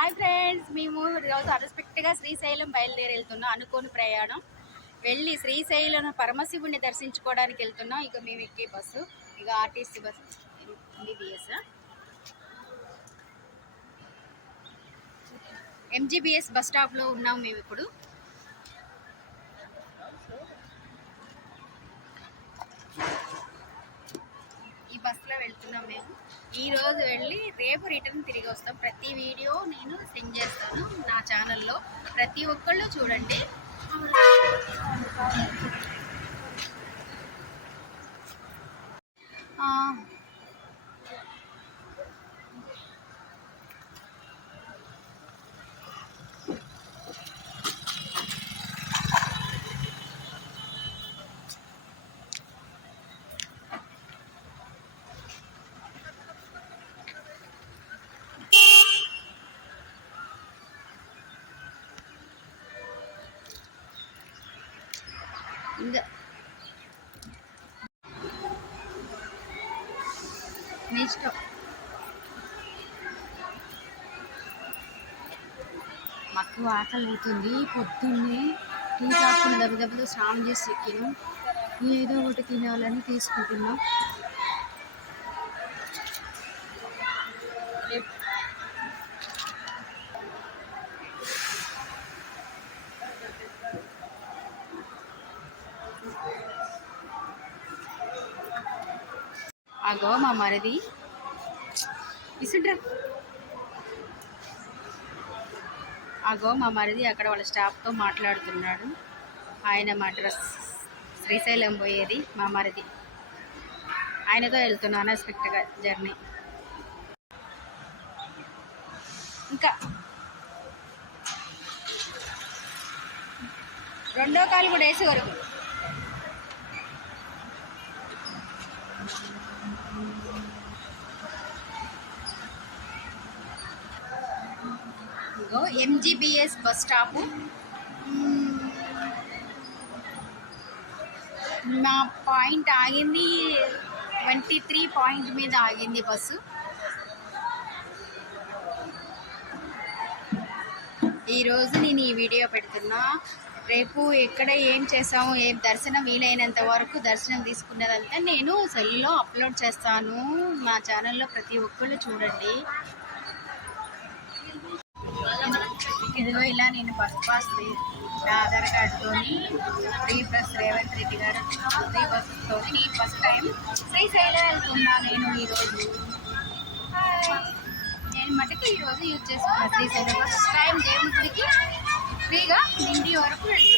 Hi friends, మేము ఈరోజు అన్ఎక్స్పెక్టెడ్గా శ్రీశైలం బయలుదేరి వెళ్తున్నాం. అనుకోని ప్రయాణం వెళ్ళి శ్రీశైలం పరమశివుడిని దర్శించుకోవడానికి వెళ్తున్నాం. ఇక మేము ఎక్కే బస్సు ఇక ఆర్టీసీ బస్సు ఎంజీబీఎస్ బస్ స్టాప్లో ఉన్నాం మేము ఇప్పుడు. ఈ బస్సులో వెళ్తున్నాం మేము. ఈరోజు వెళ్ళి రేపు రిటర్న్ తిరిగి వస్తాం. ప్రతి వీడియో నేను సెండ్ చేస్తాను నా ఛానల్లో, ప్రతి ఒక్కళ్ళు చూడండి. ఇంకా నెక్స్ట్ మాకు ఆకలి అవుతుంది. పొద్దున్నే టీ కాకుండా దెబ్బతో స్నానం చేసి ఎక్కినాం. ఏదో ఒకటి తినాలని తీసుకుంటున్నాం. అగో మా మరిది అక్కడ వాళ్ళ స్టాఫ్తో మాట్లాడుతున్నాడు. ఆయన మా డ్రెస్ శ్రీశైలం పోయేది మా మరిది, ఆయనతో వెళ్తున్నాను అన్ఎక్స్పెక్టెడ్గా జర్నీ. ఇంకా రెండో కాలు కూడా వేసి వరకు ఎంజీబీఎస్ బస్ స్టాపు. నా పాయింట్ ఆగింది 23 పాయింట్ మీద ఆగింది బస్సు. ఈరోజు నేను ఈ వీడియో పెడుతున్నా. రేపు ఎక్కడ ఏం చేసాము, ఏం దర్శనం వీలైనంత వరకు దర్శనం తీసుకున్నదంతా నేను సెల్లో అప్లోడ్ చేస్తాను. మా ఛానల్లో ప్రతి ఒక్కళ్ళు చూడండి. ఇదిగో ఇలా నేను బస్ పాస్ ఆధార్ కార్డుతో ఫ్రీ బస్ రేవంత్ రెడ్డి గారు ఫ్రీ బస్సుతో ఫస్ట్ టైం శ్రీశైలం వెళ్తున్నా నేను ఈరోజు. నేను మటుకు ఈరోజు యూజ్ చేసుకున్నాను శ్రీశైలం. ఫస్ట్ టైం దేవుడి గుడికి ఫ్రీగా ఇంటి వరకు వెళ్తాను.